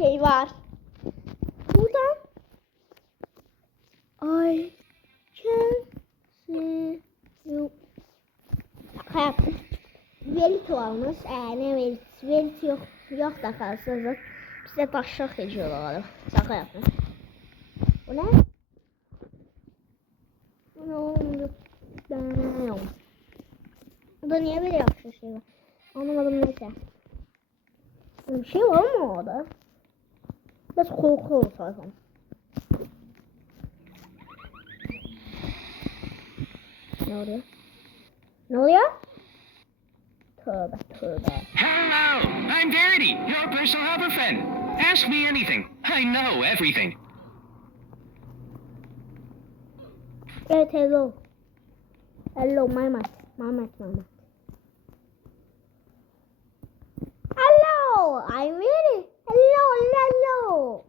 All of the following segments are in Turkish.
şey var. Buradan I can see you. Şaka yaptım. Verit varmış. Ne verit? Verit yok. Yok da kalsın. Bize taşak ediyorlar. Şaka yaptım. Bu ne? Bu da niye böyle yapmış şey var? Anlamadım neyse. Bir şey var mı orada? Biraz korku sayfam. Ne oluyor? Ne oluyor? Tövbe tövbe. Hello, I'm Verity, your personal helper friend. Ask me anything. I know everything. Evet, hello. Hello, Mehmet. Hello, I'm Verity. Hello.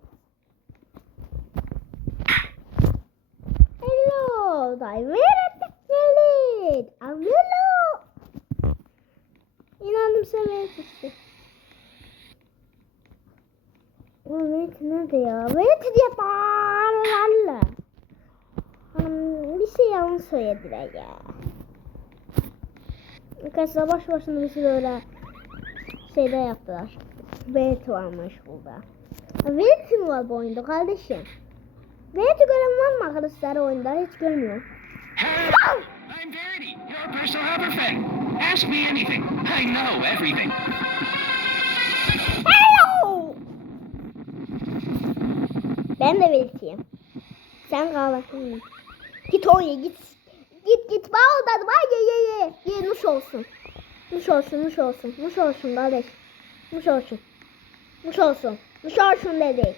Hello, I'm Verity. I'm hello. İnandım sen Verity. Verity nerede ya? Verity diye bağırırlar. Bir şey yanlış söylediler ya. Arkadaşlar baş başına bir şey böyle şeyde yaptılar. Verity varmış burada. Verity mi var bu oyunda kardeşim? Verity gören var mı arkadaşlar oyunda? Hiç görmüyorum. Hello, I'm Verity, your personal helper friend. Ask me anything. I know everything. Hello. Ben de Verity'yim. Sen kahvaltın. Git oraya git. Git bana odadı. Ye. Nuş olsun. Nuş olsun kardeş. Nuş olsun dedi.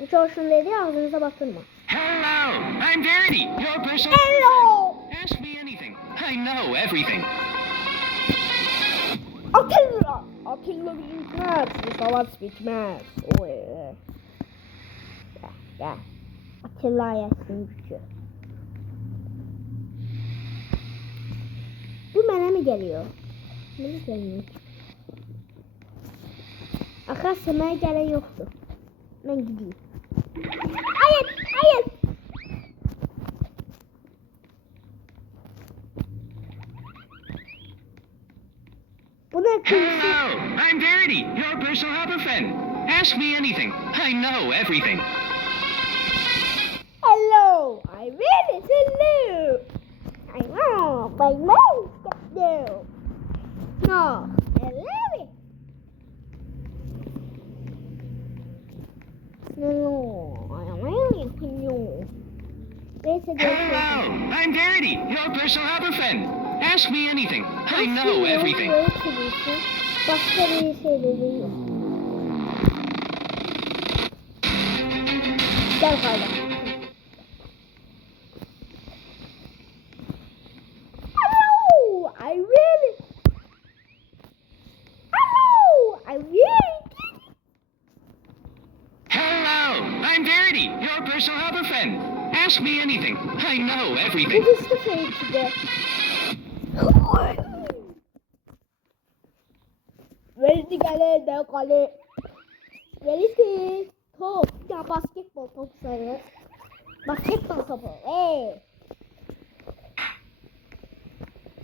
Nuş olsun dedi ağzınıza batırma. Hello, I'm Verity, your personal Hello. helper friend. Ask me anything. I know everything. Atilla bitmez. Bu savaş bitmez. Ya. Atilla yesin gücü. Bu mənə mi geliyor? Mənə gelmiyor. Arkadaşlar mənə gələn yoktu. Ben gideyim. Hayır. Bu ne kıyısı? Hello, I'm Verity, your personal helper friend. Ask me anything. I know everything. Hello, I really hello. I know, my name is no. No, hello. No, I really hello. Hello, I'm Verity, your personal helper friend. Ask me anything. I know everything. Başka bir şey de yok. Gel kardeşim. Hello, I really. Hello, I'm Verity, your personal helper friend. Ask me anything. I know everything. Bu işte feyçide. Verdi de kale. Verdi. Top. Ya basketbol topu sayılır. Basketbol topu.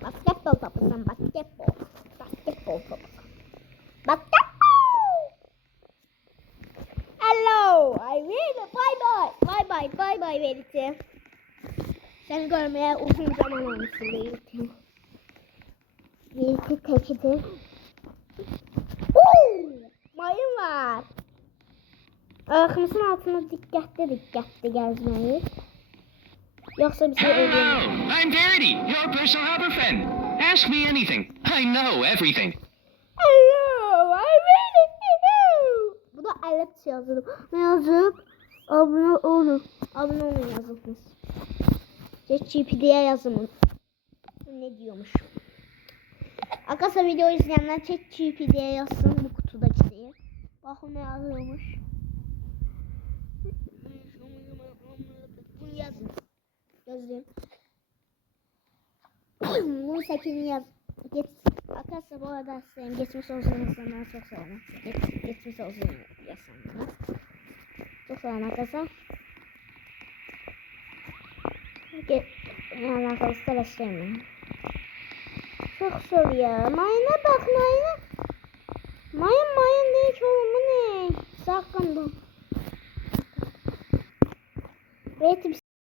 Basketbol topu sen basketbol. Basketbol topu. Basketbol. Hello. I will. Bye bye Verdi. Seni görmeye uzun zaman olmuşsun Verdi. Verdi tekidir. Mayın var. Ayağımızın altına dikkatli gezmeyi. Yoksa bir şey Hello, ölüyor. I'm Verity, your personal helper friend. Ask me anything. I know everything. Hello, I really know. Bu da evet yazdım. Ne yazıp? Abone olun yazılmış. ChatGPT'ye yazımın. Ne diyormuş? Arkadaşlar video izleyenler ChatGPT'ye yazsın bu kutudaki diye. Bakın ne yazıyormuş. Bunu yazın. Yazayım. Bunu sakini yaz. geç arkadaşlar bu arada sizin geçmiş olsun insanlara çok selam. Geçmiş olsun yaşamlara. Çok selam arkadaşlar. Yani arkadaşlar eşlemeyin. Çok zor ya. Mayına bak mayına. Mayın değil ki oğlum bu ne? Sakın bu. Evet